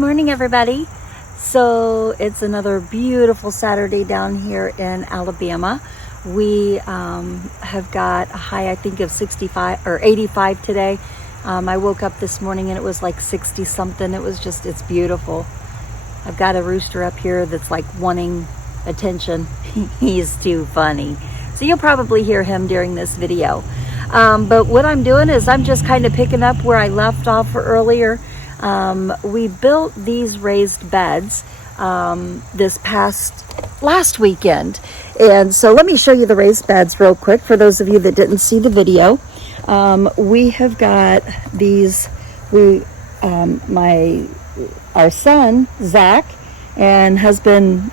morning, everybody. So it's another beautiful Saturday down here in Alabama. We have got a high, I think, of 65 or 85 today. I woke up this morning and it was like 60 something. It's beautiful. I've got a rooster up here that's like wanting attention. He's too funny. So you'll probably hear him during this video. But what I'm doing is I'm just kind of picking up where I left off earlier. We built these raised beds last weekend. And so let me show you the raised beds real quick for those of you that didn't see the video. We have got these, our son, Zach, and husband,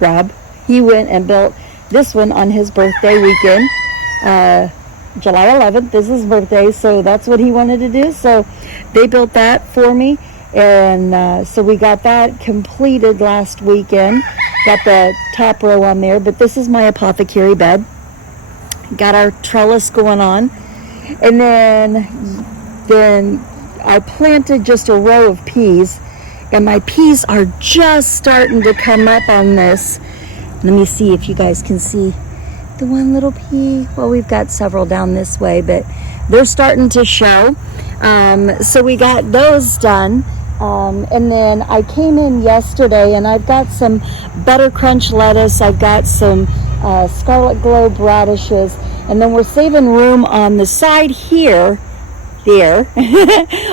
Rob, he went and built this one on his birthday weekend. July 11th is his birthday, so that's what he wanted to do. So they built that for me, and so we got that completed last weekend. Got the top row on there, but this is my apothecary bed. Got our trellis going on, and then I planted just a row of peas, and my peas are just starting to come up on this. Let me see if you guys can see the one little pea. Well, we've got several down this way, but they're starting to show. So we got those done. And then I came in yesterday and I've got some Buttercrunch Lettuce. I've got some Scarlet Radishes. And then we're saving room on the side here. There.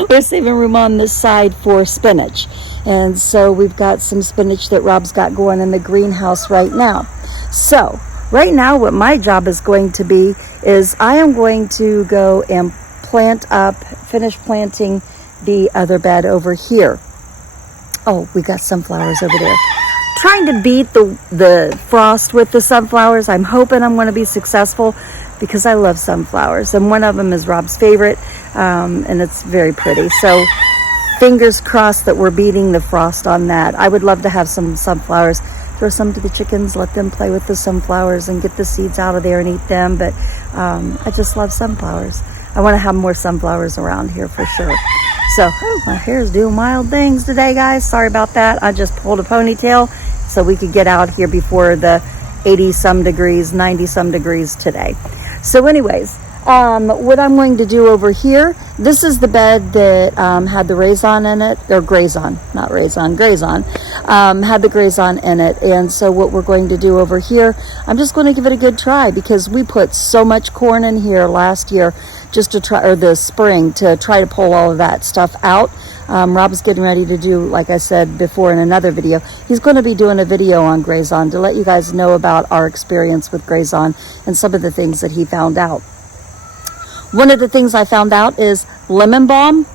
We're saving room on the side for spinach. And so we've got some spinach that Rob's got going in the greenhouse right now. So right now, what my job is going to be is I am going to go and finish planting the other bed over here. Oh, we got sunflowers over there. Trying to beat the frost with the sunflowers. I'm hoping I'm going to be successful because I love sunflowers. And one of them is Rob's favorite, and it's very pretty. So fingers crossed that we're beating the frost on that. I would love to have some sunflowers. Throw some to the chickens, let them play with the sunflowers and get the seeds out of there and eat them. But I just love sunflowers. I want to have more sunflowers around here for sure. So my hair is doing wild things today, guys. Sorry about that. I just pulled a ponytail so we could get out here before the 80 some degrees, 90 some degrees today. So anyways, what I'm going to do over here, this is the bed that had the raisin in it, or grazon, not raisin, grazon, had the grazon in it. And so what we're going to do over here, I'm just going to give it a good try because we put so much corn in here last year just to try, or the spring, to try to pull all of that stuff out. Rob's getting ready to do, like I said before in another video, he's going to be doing a video on grazon to let you guys know about our experience with grazon and some of the things that he found out. One of the things I found out is lemon balm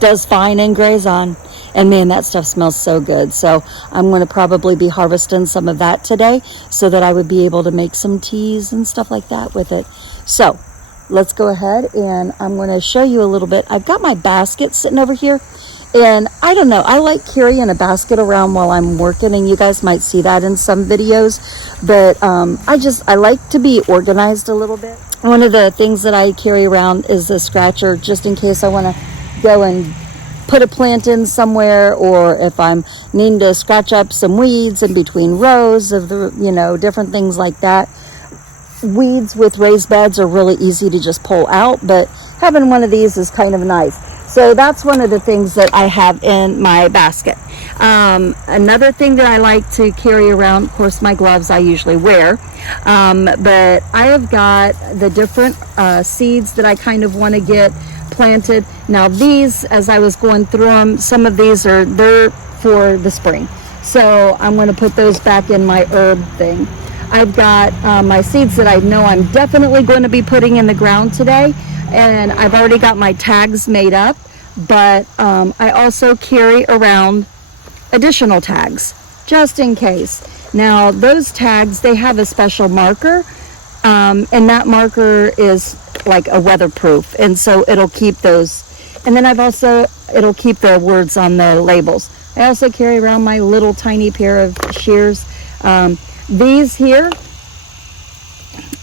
does fine in grazon. And man, that stuff smells so good. So I'm going to probably be harvesting some of that today so that I would be able to make some teas and stuff like that with it. So let's go ahead and I'm going to show you a little bit. I've got my basket sitting over here. And I don't know, I like carrying a basket around while I'm working, and you guys might see that in some videos. But I like to be organized a little bit. One of the things that I carry around is a scratcher, just in case I want to go and put a plant in somewhere, or if I'm needing to scratch up some weeds in between rows of the, different things like that. Weeds with raised beds are really easy to just pull out, but having one of these is kind of nice. So that's one of the things that I have in my basket. Another thing that I like to carry around, of course, my gloves I usually wear, but I have got the different seeds that I kind of want to get planted. Now these, as I was going through them, some of these they're for the spring. So I'm going to put those back in my herb thing. I've got my seeds that I know I'm definitely going to be putting in the ground today. And I've already got my tags made up, but I also carry around additional tags just in case. Now those tags, they have a special marker, and that marker is like a weatherproof, and so it'll keep those. And then it'll keep the words on the labels. I also carry around my little tiny pair of shears. These here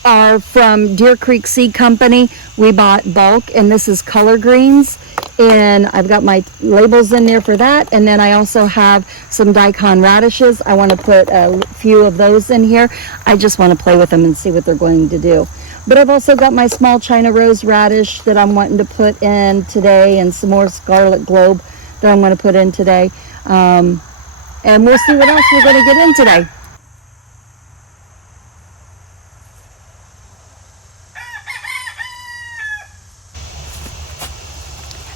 are from Deer Creek Seed Company. We bought bulk, and this is color greens. And I've got my labels in there for that. And then I also have some Daikon Radishes. I want to put a few of those in here. I just want to play with them and see what they're going to do. But I've also got my small China Rose radish that I'm wanting to put in today, and some more Scarlet Globe that I'm going to put in today. And we'll see what else we're going to get in today.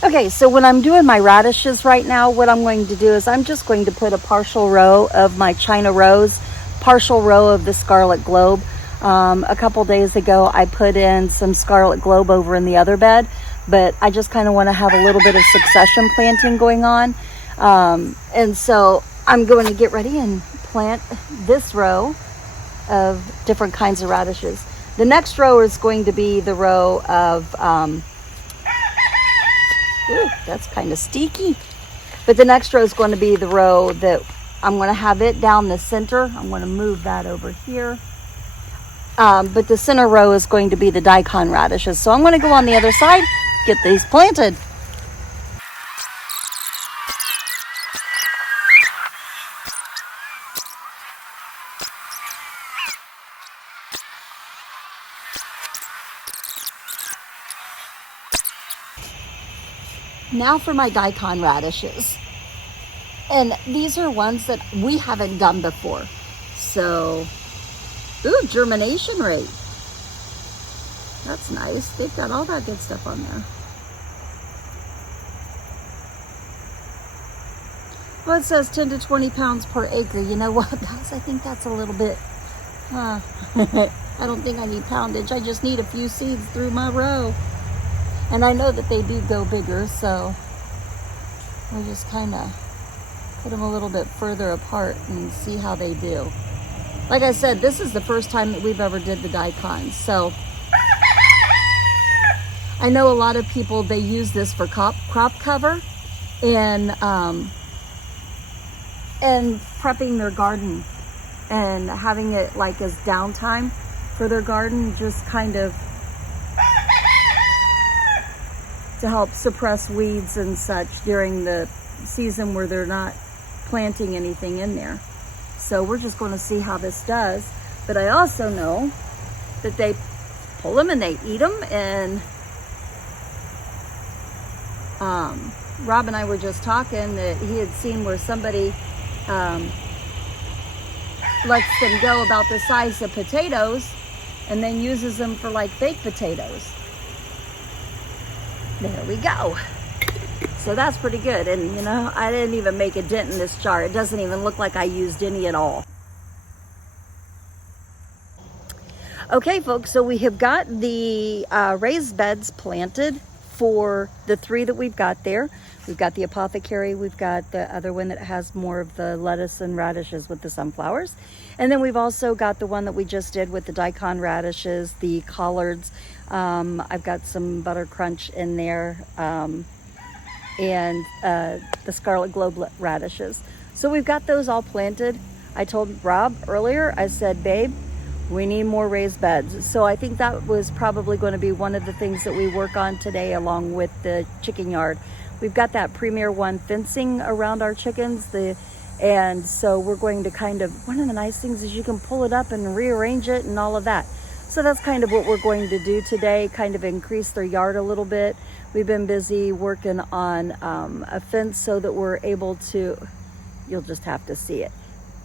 Okay, so when I'm doing my radishes right now, what I'm going to do is I'm just going to put a partial row of my China Rose, partial row of the Scarlet Globe. A couple days ago, I put in some Scarlet Globe over in the other bed, but I just kind of want to have a little bit of succession planting going on. And so I'm going to get ready and plant this row of different kinds of radishes. The next row is going to be the row of... ooh, that's kind of sticky. But the next row is going to be the row that I'm going to have it down the center. I'm going to move that over here. But the center row is going to be the Daikon Radishes. So I'm going to go on the other side, get these planted. Now for my Daikon Radishes. And these are ones that we haven't done before. So, ooh, germination rate. That's nice. They've got all that good stuff on there. Well, it says 10 to 20 pounds per acre. You know what, guys? I think that's a little bit, I don't think I need poundage. I just need a few seeds through my row. And I know that they do go bigger, so we'll just kind of put them a little bit further apart and see how they do. Like I said, this is the first time that we've ever did the Daikons. So I know a lot of people, they use this for crop cover and prepping their garden and having it like as downtime for their garden, just kind of to help suppress weeds and such during the season where they're not planting anything in there. So we're just going to see how this does. But I also know that they pull them and they eat them. And Rob and I were just talking that he had seen where somebody lets them go about the size of potatoes and then uses them for like baked potatoes. There we go. So that's pretty good. And you know, I didn't even make a dent in this jar. It doesn't even look like I used any at all. Okay, folks, so we have got the raised beds planted for the 3 that we've got there. We've got the apothecary. We've got the other one that has more of the lettuce and radishes with the sunflowers. And then we've also got the one that we just did with the Daikon radishes, the collards. I've got some buttercrunch in there, and the Scarlet Globe radishes. So we've got those all planted. I told Rob earlier, I said, babe, we need more raised beds. So I think that was probably going to be one of the things that we work on today along with the chicken yard. We've got that Premier One fencing around our chickens, and so we're going to kind of, one of the nice things is you can pull it up and rearrange it and all of that. So that's kind of what we're going to do today, kind of increase their yard a little bit. We've been busy working on a fence so that we're able to, you'll just have to see it.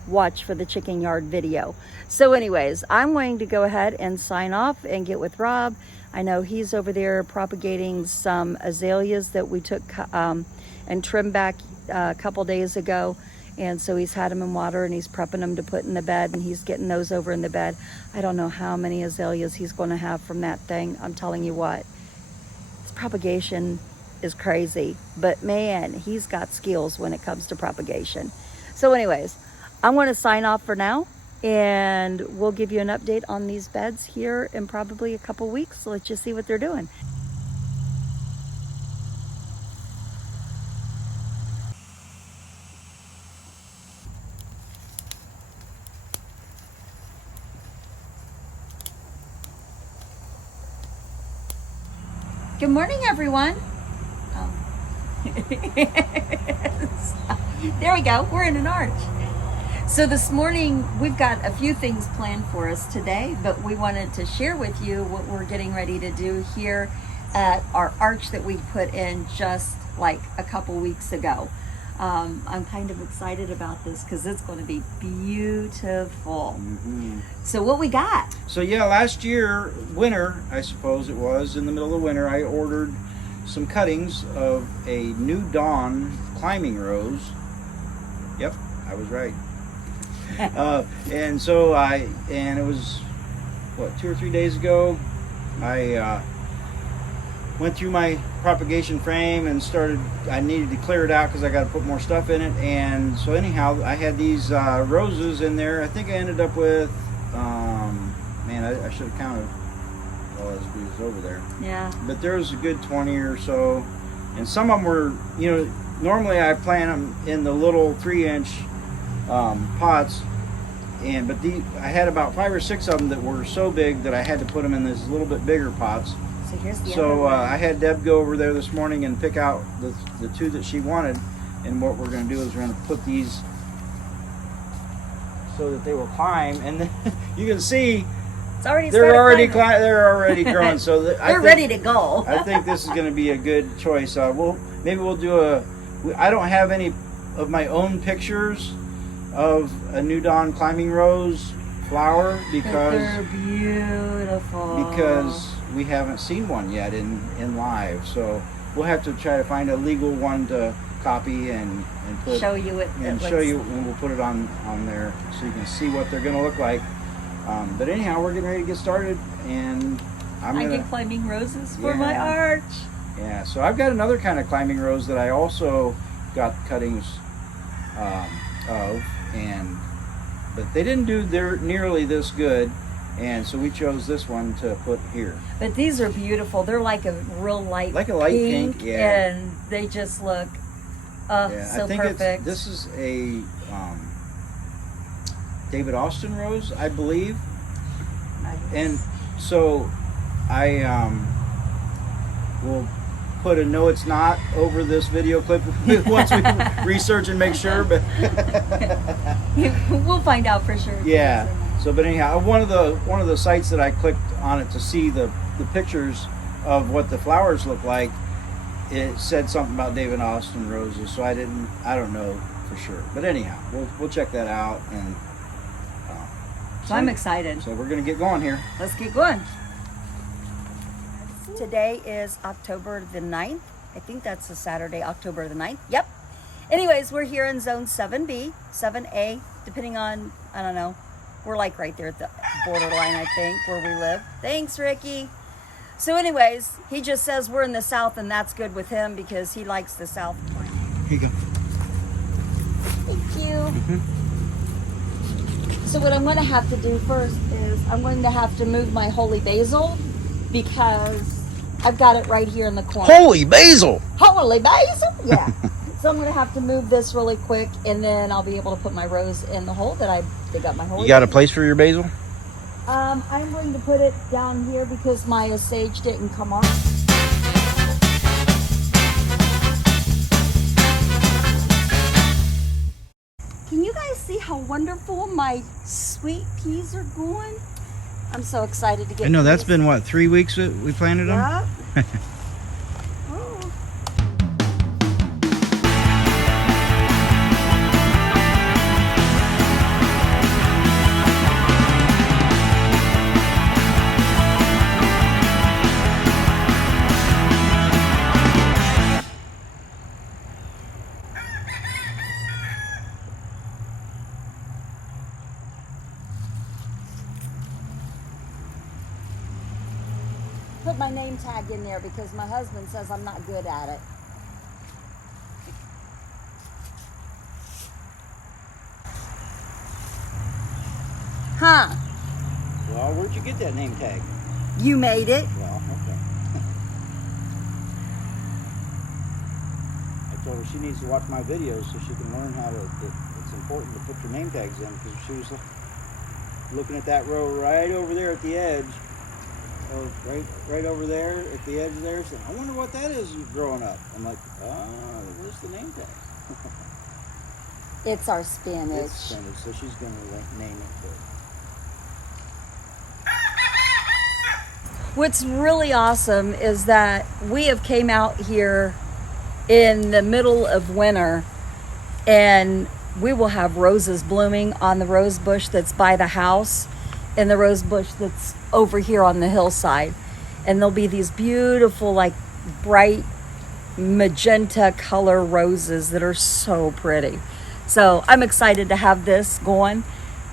Watch for the chicken yard video. So anyways, I'm going to go ahead and sign off and get with Rob. I know he's over there propagating some azaleas that we took and trimmed back a couple days ago. And so he's had them in water and he's prepping them to put in the bed, and he's getting those over in the bed. I don't know how many azaleas he's going to have from that thing. I'm telling you what, his propagation is crazy, but man, he's got skills when it comes to propagation. So anyways, I'm going to sign off for now, and we'll give you an update on these beds here in probably a couple weeks. So let's just see what they're doing. Good morning, everyone. There we go. We're in an arch. So this morning we've got a few things planned for us today, but we wanted to share with you what we're getting ready to do here at our arch that we put in just like a couple weeks ago. I'm kind of excited about this because it's going to be beautiful. Mm-hmm. So what we got? So yeah, last year, winter, I suppose it was, in the middle of winter, I ordered some cuttings of a New Dawn climbing rose. Yep, I was right. And it was, what, 2 or 3 days ago, I went through my propagation frame and I needed to clear it out because I got to put more stuff in it. And so anyhow, I had these roses in there. I think I ended up with, I should have counted all as we was over there. Yeah. But there was a good 20 or so. And some of them were, normally I plant them in the little 3-inch pots. But I had about 5 or 6 of them that were so big that I had to put them in these little bit bigger pots. So here's the other one. I had Deb go over there this morning and pick out the 2 that she wanted. And what we're going to do is we're going to put these so that they will climb. And then you can see they're already growing. So they're ready to go. I think this is going to be a good choice. Maybe we'll do I don't have any of my own pictures of a New Dawn climbing rose flower because they're beautiful. Because we haven't seen one yet in live, so we'll have to try to find a legal one to copy and put, show you it and show you, and we'll put it on there so you can see what they're going to look like. But anyhow, we're getting ready to get started, and I get climbing roses for my arch. Yeah, so I've got another kind of climbing rose that I also got cuttings of, but they didn't do nearly this good. And so we chose this one to put here. But these are beautiful. They're like a real light pink, yeah. And they just look so I think perfect. This is a David Austin rose, I believe. Nice. And so I will put a no it's not over this video clip once we research and make sure. But we'll find out for sure. Yeah. So, but anyhow, one of the sites that I clicked on it to see the pictures of what the flowers look like, it said something about David Austin roses. So I don't know for sure. But anyhow, we'll check that out. And so I'm excited. So we're gonna get going here. Let's get going. Today is October the 9th. I think that's a Saturday, October the 9th. Yep. Anyways, we're here in zone 7B, 7A, depending on, I don't know. We're like right there at the borderline, I think, where we live. Thanks, Ricky. So anyways, he just says we're in the south, and that's good with him because he likes the south. Here you go. Thank you. Mm-hmm. So what I'm going to have to do first is I'm going to have to move my holy basil because I've got it right here in the corner. Holy basil! Holy basil? Yeah. So I'm going to have to move this really quick, and then I'll be able to put my rose in the hole that I dig up my hole. You got a place for your basil? I'm going to put it down here because my sage didn't come off. Can you guys see how wonderful my sweet peas are going? I'm so excited to get I know, that's these. been, what, 3 weeks that we planted them? Yeah. Put my name tag in there because my husband says I'm not good at it. Huh? Well, where'd you get that name tag? You made it. Well, okay. I told her she needs to watch my videos so she can learn how to. It's important to put your name tags in because she was looking at that row right over there at the edge. or right over there at the edge there. So I wonder what that is growing up. I'm like, where's the name tag? It's our spinach. It's spinach, so she's going to name it for it. What's really awesome is that we have came out here in the middle of winter, and we will have roses blooming on the rose bush that's by the house and the rose bush that's over here on the hillside. And there'll be these beautiful, like, bright magenta color roses that are so pretty. So I'm excited to have this going,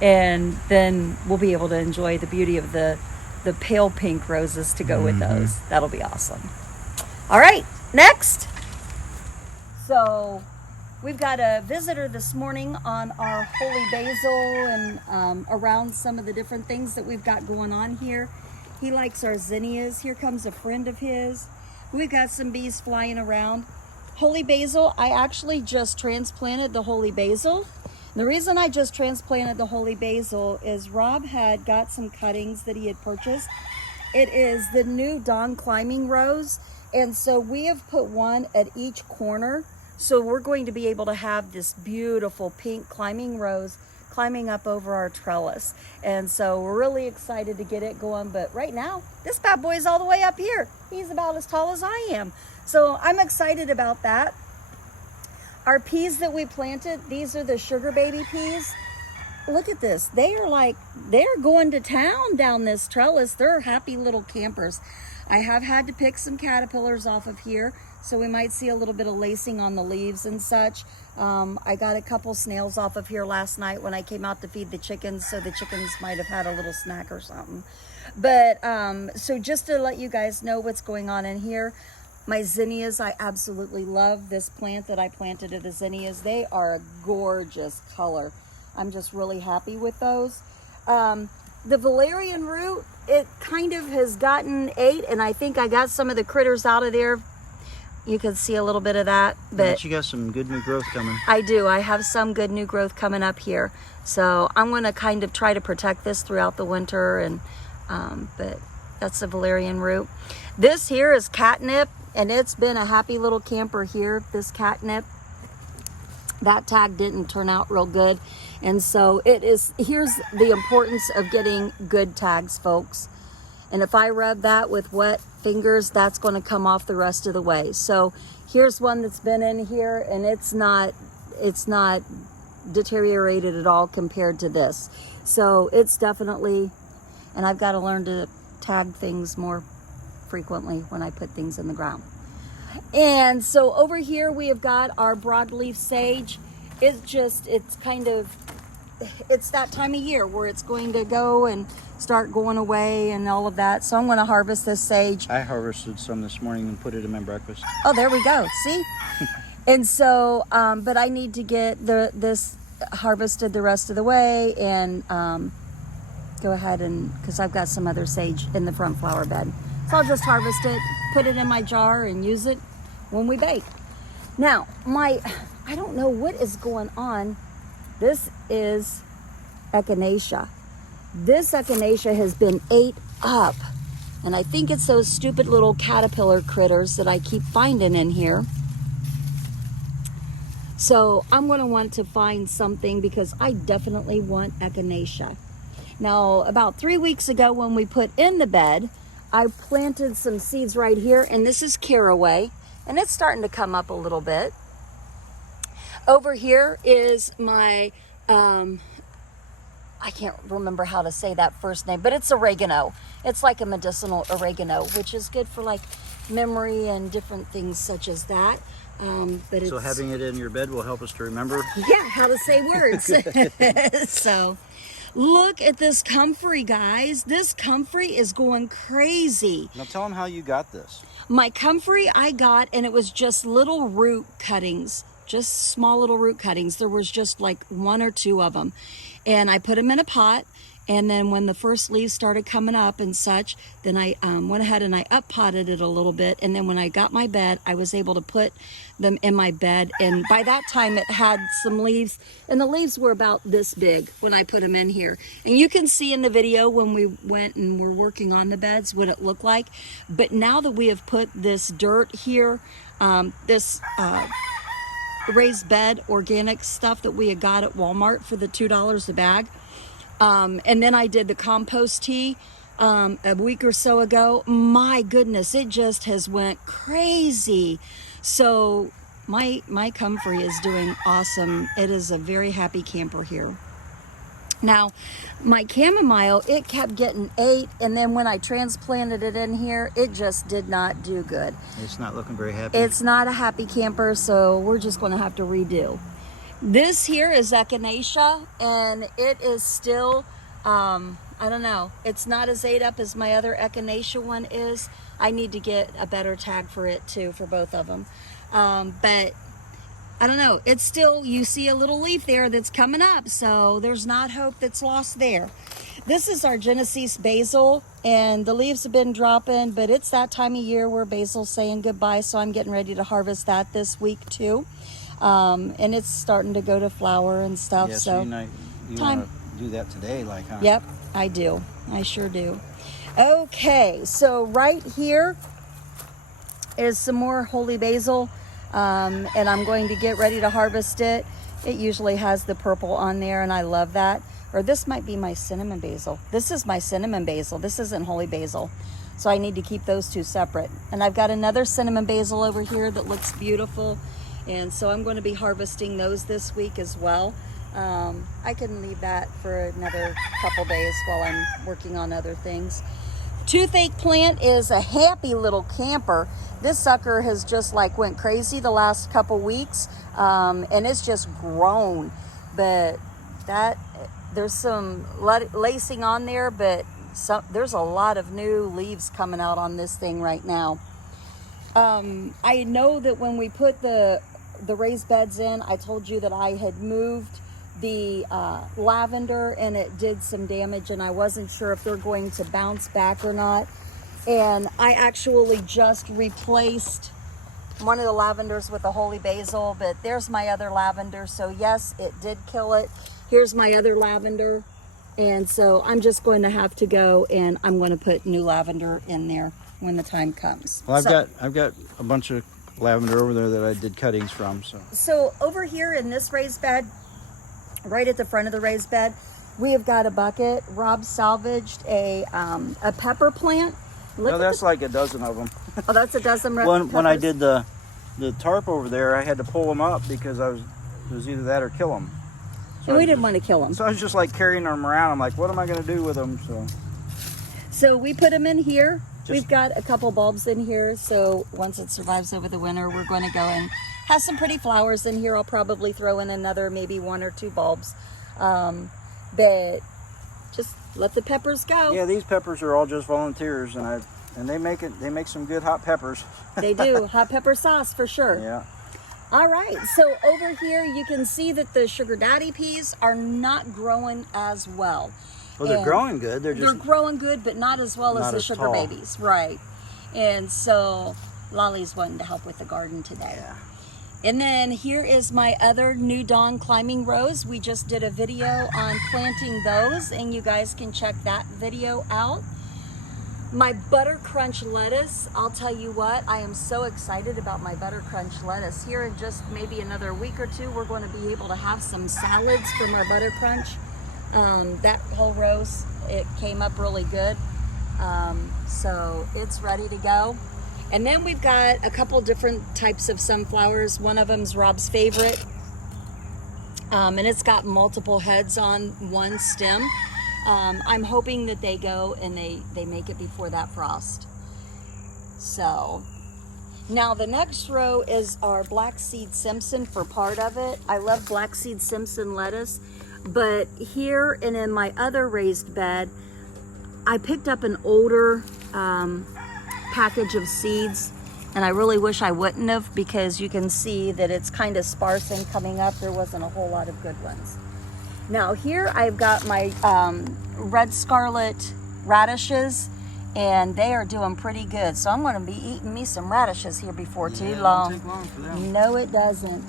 and then we'll be able to enjoy the beauty of the pale pink roses to go with those. That'll be awesome. All right, next. So we've got a visitor this morning on our holy basil and around some of the different things that we've got going on here. He likes our zinnias. Here comes a friend of his. We've got some bees flying around. Holy basil, I actually just transplanted the holy basil. The reason I just transplanted the holy basil is Rob had got some cuttings that he had purchased. It is the new Dawn climbing rose, and so we have put one at each corner. So we're going to be able to have this beautiful pink climbing rose climbing up over our trellis. And so we're really excited to get it going. But right now, this bad boy's all the way up here. He's about as tall as I am. So I'm excited about that. Our peas that we planted, these are the sugar baby peas. Look at this. They're going to town down this trellis. They're happy little campers. I have had to pick some caterpillars off of here, so we might see a little bit of lacing on the leaves and such. I got a couple snails off of here last night when I came out to feed the chickens, so the chickens might have had a little snack or something. But so just to let you guys know what's going on in here, my zinnias, I absolutely love this plant that I planted of the zinnias. They are a gorgeous color. I'm just really happy with those. The valerian root, it kind of has gotten ate, and I think I got some of the critters out of there. You can see a little bit of that. But you got some good new growth coming. I do. I have some good new growth coming up here. So I'm going to kind of try to protect this throughout the winter. And but that's the valerian root. This here is catnip, and it's been a happy little camper here, this catnip. That tag didn't turn out real good. And so here's the importance of getting good tags, folks. And if I rub that with wet fingers, that's going to come off the rest of the way. So here's one that's been in here, and it's not deteriorated at all compared to this. So it's definitely, and I've got to learn to tag things more frequently when I put things in the ground. And so over here we have got our broadleaf sage. It's that time of year where it's going to go and start going away and all of that. So I'm going to harvest this sage. I harvested some this morning and put it in my breakfast. Oh, there we go. See? And so, but I need to get this harvested the rest of the way and go ahead because I've got some other sage in the front flower bed. So I'll just harvest it, put it in my jar, and use it when we bake. Now, I don't know what is going on. This is Echinacea. This Echinacea has been ate up. And I think it's those stupid little caterpillar critters that I keep finding in here. So I'm going to want to find something because I definitely want Echinacea. Now, about 3 weeks ago when we put in the bed, I planted some seeds right here, and this is caraway, and it's starting to come up a little bit. Over here is my, I can't remember how to say that first name, but it's oregano. It's like a medicinal oregano, which is good for like memory and different things such as that. So having it in your bed will help us to remember? Yeah, how to say words. So look at this comfrey, guys. This comfrey is going crazy. Now tell them how you got this. My comfrey I got, and it was just little root cuttings, just small little root cuttings. There was just like 1 or 2 of them. And I put them in a pot, And then when the first leaves started coming up and such, then I went ahead and I up potted it a little bit. And then when I got my bed, I was able to put them in my bed. And by that time it had some leaves, and the leaves were about this big when I put them in here. And you can see in the video when we went and were working on the beds what it looked like. But now that we have put this dirt here, this raised bed organic stuff that we had got at Walmart for the $2 a bag, and then I did the compost tea a week or so ago. My goodness, it just has went crazy. So my comfrey is doing awesome. It is a very happy camper here. Now, my chamomile, it kept getting ate, and then when I transplanted it in here, it just did not do good. It's not looking very happy. It's not a happy camper, so we're just going to have to redo. This here is Echinacea, and it is still, I don't know, it's not as ate up as my other Echinacea one is. I need to get a better tag for it too, for both of them. But I don't know, it's still, you see a little leaf there that's coming up, so there's not hope that's lost there. This is our Genesis basil, and the leaves have been dropping, but it's that time of year where basil's saying goodbye, so I'm getting ready to harvest that this week too. And it's starting to go to flower and stuff. Yeah, so you want to do that today, like, huh? Yep, I do. I sure do. Okay, so right here is some more holy basil, and I'm going to get ready to harvest it. It usually has the purple on there, and I love that. Or this might be my cinnamon basil. This is my cinnamon basil. This isn't holy basil. So I need to keep those two separate. And I've got another cinnamon basil over here that looks beautiful. And so I'm going to be harvesting those this week as well. I can leave that for another couple days while I'm working on other things. Toothache plant is a happy little camper. This sucker has just like went crazy the last couple weeks, and it's just grown. But there's some lacing on there, but there's a lot of new leaves coming out on this thing right now. I know that when we put the raised beds in, I told you that I had moved the lavender, and it did some damage, and I wasn't sure if they're going to bounce back or not. And I actually just replaced one of the lavenders with the holy basil, but there's my other lavender. So yes, it did kill it. Here's my other lavender. And so I'm just going to have to go, and I'm going to put new lavender in there when the time comes. Well, I've got a bunch of lavender over there that I did cuttings from. So over here in this raised bed, right at the front of the raised bed, we have got a bucket. Rob salvaged a pepper plant. No, that's like a dozen of them. Oh, that's a dozen. When I did the tarp over there, I had to pull them up because it was either that or kill them. So and we didn't want to kill them. So I was just like carrying them around. I'm like, what am I going to do with them? So we put them in here. We've got a couple bulbs in here. So once it survives over the winter, we're going to go and have some pretty flowers in here. I'll probably throw in another maybe 1 or 2 bulbs. But just let the peppers go. Yeah, these peppers are all just volunteers, and they make some good hot peppers. They do. Hot pepper sauce for sure. Yeah. All right, so over here you can see that the sugar daddy peas are not growing as well. Well, they're growing good. They're growing good, but not as well as the sugar babies. Right. And so Lolly's wanting to help with the garden today. Yeah. And then here is my other New Dawn climbing rose. We just did a video on planting those, and you guys can check that video out. My Buttercrunch lettuce, I'll tell you what, I am so excited about my Buttercrunch lettuce. Here in just maybe another week or two, we're going to be able to have some salads from our Buttercrunch. That whole rose, it came up really good. So it's ready to go. And then we've got a couple different types of sunflowers. One of them's Rob's favorite. And it's got multiple heads on one stem. I'm hoping that they go and they make it before that frost. So now the next row is our Black Seed Simpson for part of it. I love Black Seed Simpson lettuce, but here and in my other raised bed, I picked up an older package of seeds, and I really wish I wouldn't have, because you can see that it's kind of sparse and coming up. There wasn't a whole lot of good ones. Now here I've got my red Scarlet Radishes, and they are doing pretty good. So I'm going to be eating me some radishes here before too long. It won't take long for them. No, it doesn't.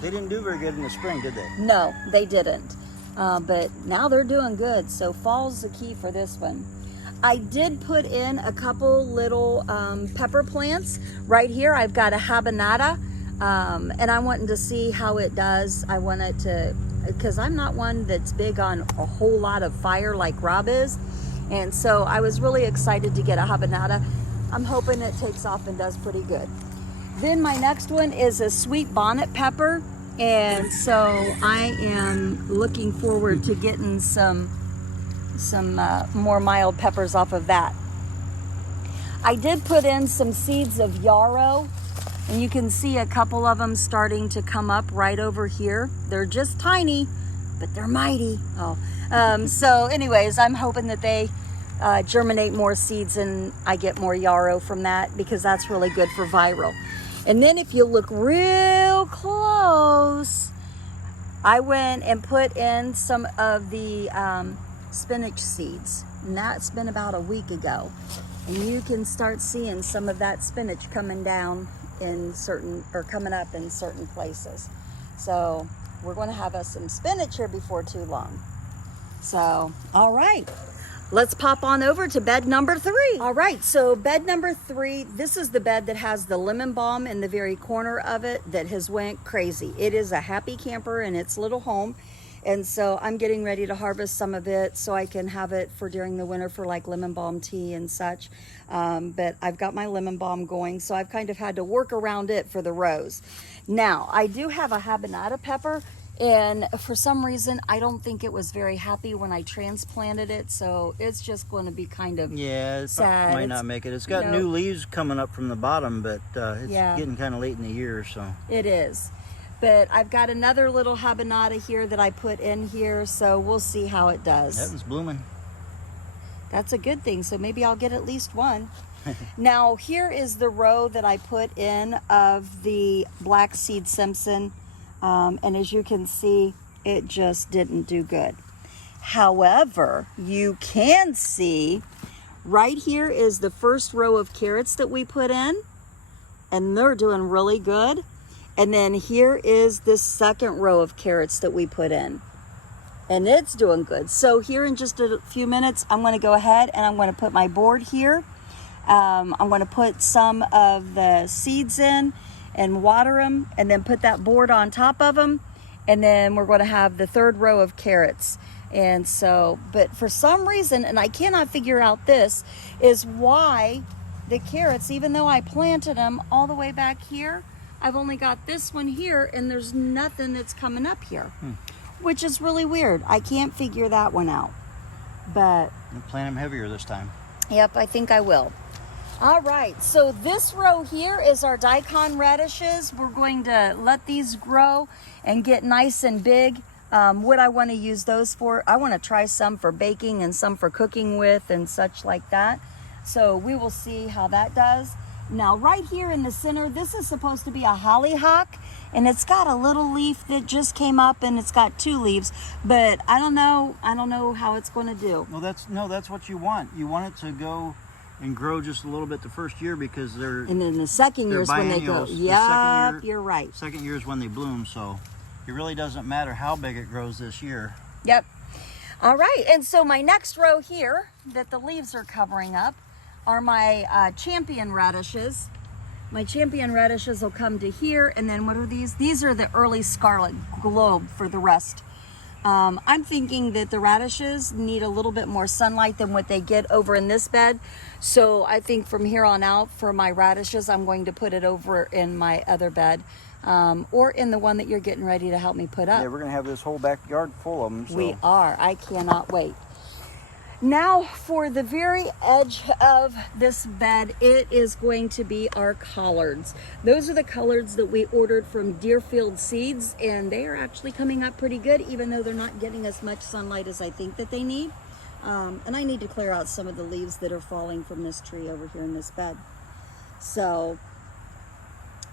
They didn't do very good in the spring, did they? No, they didn't. But now they're doing good. So fall's the key for this one. I did put in a couple little pepper plants. Right here I've got a habanada, and I wanted to see how it does. I wanted to, because I'm not one that's big on a whole lot of fire like Rob is. And so I was really excited to get a habanada. I'm hoping it takes off and does pretty good. Then my next one is a sweet bonnet pepper. And so I am looking forward to getting some more mild peppers off of that. I did put in some seeds of yarrow, and you can see a couple of them starting to come up right over here. They're just tiny, but they're mighty. So anyways, I'm hoping that they germinate more seeds and I get more yarrow from that, because that's really good for viral. And then if you look real close, I went and put in some of the spinach seeds, and that's been about a week ago. And you can start seeing some of that spinach coming down in certain, or coming up in certain places. So we're going to have us some spinach here before too long. So, all right. Let's pop on over to bed number 3. All right, so bed number 3, this is the bed that has the lemon balm in the very corner of it that has went crazy. It is a happy camper in its little home. And so I'm getting ready to harvest some of it so I can have it for during the winter for like lemon balm tea and such. But I've got my lemon balm going, so I've kind of had to work around it for the rows. Now, I do have a habanada pepper. And for some reason, I don't think it was very happy when I transplanted it, so it's just going to be kind of sad. Might not make it. It's got new leaves coming up from the bottom, but it's getting kind of late in the year, so. It is. But I've got another little habanada here that I put in here, so we'll see how it does. That one's blooming. That's a good thing, so maybe I'll get at least one. Now, here is the row that I put in of the Black Seed Simpson. And as you can see, it just didn't do good. However, you can see right here is the first row of carrots that we put in, and they're doing really good. And then here is the second row of carrots that we put in, and it's doing good. So here in just a few minutes, I'm going to go ahead and I'm going to put my board here. I'm going to put some of the seeds in and water them, and then put that board on top of them, and then we're going to have the third row of carrots. And so, but for some reason, and I cannot figure out this, is why the carrots, even though I planted them all the way back here, I've only got this one here, and there's nothing that's coming up here, which is really weird. I can't figure that one out. But I'll plant them heavier this time. Yep, I think I will. All right, so this row here is our Daikon Radishes. We're going to let these grow and get nice and big. What I want to use those for, I want to try some for baking and some for cooking with and such like that. So we will see how that does. Now, right here in the center, this is supposed to be a hollyhock, and it's got a little leaf that just came up, and it's got 2 leaves, but I don't know how it's going to do. Well, that's what you want. You want it to go and grow just a little bit the first year, because and then the second year is when they go. Yep, you're right. Second year is when they bloom, so it really doesn't matter how big it grows this year. Yep. All right, and so my next row here that the leaves are covering up are my champion radishes. My champion radishes will come to here, and then what are these? These are the early scarlet globe for the rest. I'm thinking that the radishes need a little bit more sunlight than what they get over in this bed. So I think from here on out for my radishes, I'm going to put it over in my other bed, or in the one that you're getting ready to help me put up. Yeah, we're going to have this whole backyard full of them. So. We are. I cannot wait. Now for the very edge of this bed, it is going to be our collards. Those are the collards that we ordered from Deerfield Seeds, and they are actually coming up pretty good, even though they're not getting as much sunlight as I think that they need. And I need to clear out some of the leaves that are falling from this tree over here in this bed. So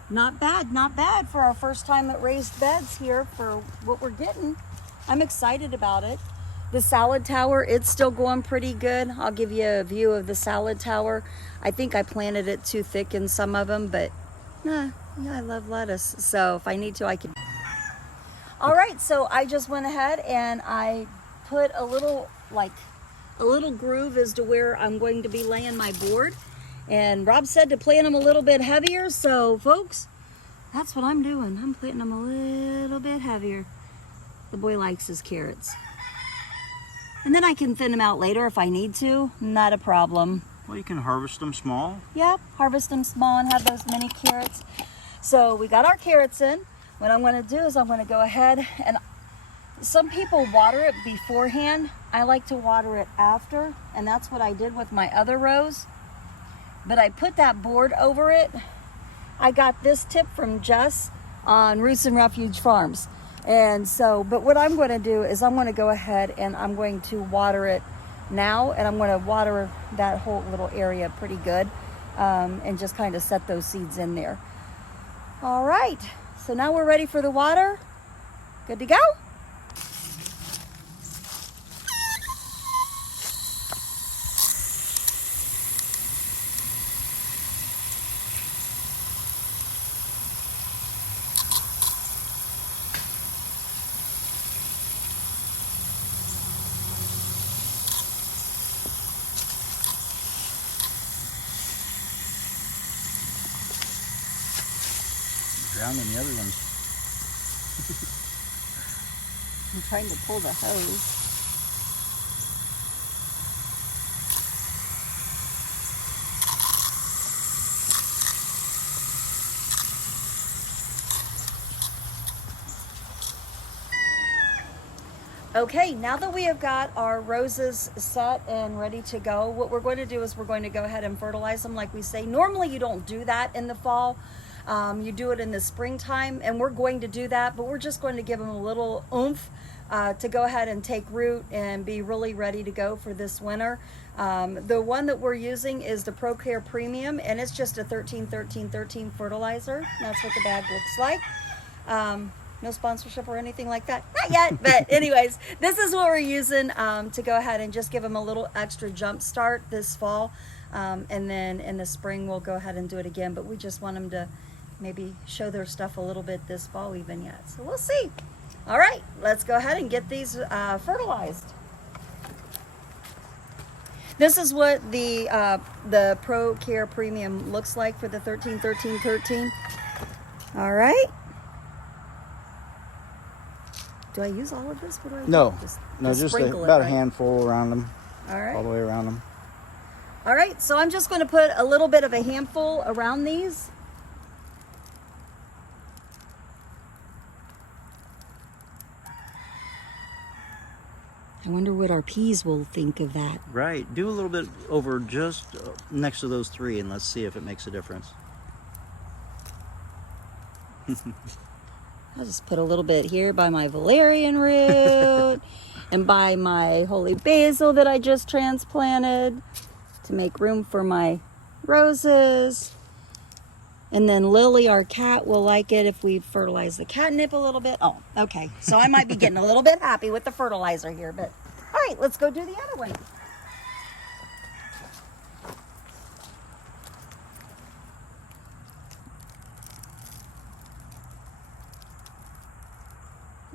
not bad for our first time at raised beds here for what we're getting. I'm excited about it. The salad tower, it's still going pretty good. I'll give you a view of the salad tower. I think I planted it too thick in some of them, but yeah, I love lettuce. So if I need to, I can. All right, so I just went ahead and I put a little groove as to where I'm going to be laying my board. And Rob said to plant them a little bit heavier. So folks, that's what I'm doing. I'm planting them a little bit heavier. The boy likes his carrots. And then I can thin them out later if I need to. Not a problem. Well, you can harvest them small. Yeah, harvest them small and have those mini carrots. So we got our carrots in. What I'm going to do is I'm going to go ahead and some people water it beforehand. I like to water it after, and that's what I did with my other rows. But I put that board over it. I got this tip from Jess on Roots and Refuge Farms. And so, but what I'm going to do is I'm going to go ahead and I'm going to water it now, and I'm going to water that whole little area pretty good, and just kind of set those seeds in there. All right, so now we're ready for the water. Good to go? Drowning the other ones. I'm trying to pull the hose. Okay, now that we have got our roses set and ready to go, what we're going to do is we're going to go ahead and fertilize them like we say. Normally you don't do that in the fall. You do it in the springtime, and we're going to do that, but we're just going to give them a little oomph to go ahead and take root and be really ready to go for this winter. The one that we're using is the ProCare Premium, and it's just a 13-13-13 fertilizer. That's what the bag looks like. No sponsorship or anything like that, not yet, but anyways, this is what we're using to go ahead and just give them a little extra jump start this fall, and then in the spring we'll go ahead and do it again, but we just want them to maybe show their stuff a little bit this fall even yet, so we'll see. All right, let's go ahead and get these fertilized. This is what the ProCare Premium looks like for the 13-13-13. All right. Do I use all of this? What do I do? No, just sprinkle about it, a handful around them. All right. All the way around them. All right, so I'm just going to put a little bit of a handful around these. I wonder what our peas will think of that. Right. Do a little bit over just next to those three, and let's see if it makes a difference. I'll just put a little bit here by my valerian root and by my holy basil that I just transplanted to make room for my roses. And then Lily, our cat, will like it if we fertilize the catnip a little bit. Oh, okay. So I might be getting a little bit happy with the fertilizer here, but all right, let's go do the other one.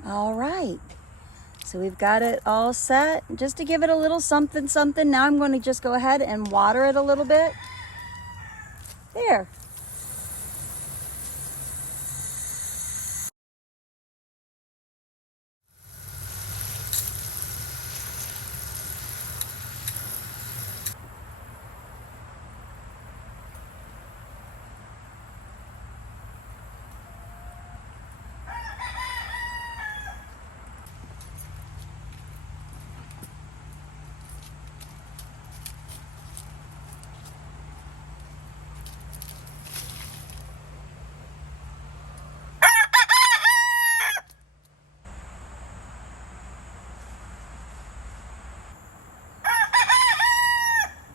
All right, so we've got it all set. Just to give it a little something, now I'm going to just go ahead and water it a little bit. There.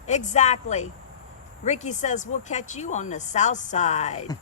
Exactly. Ricky says we'll catch you on the south side.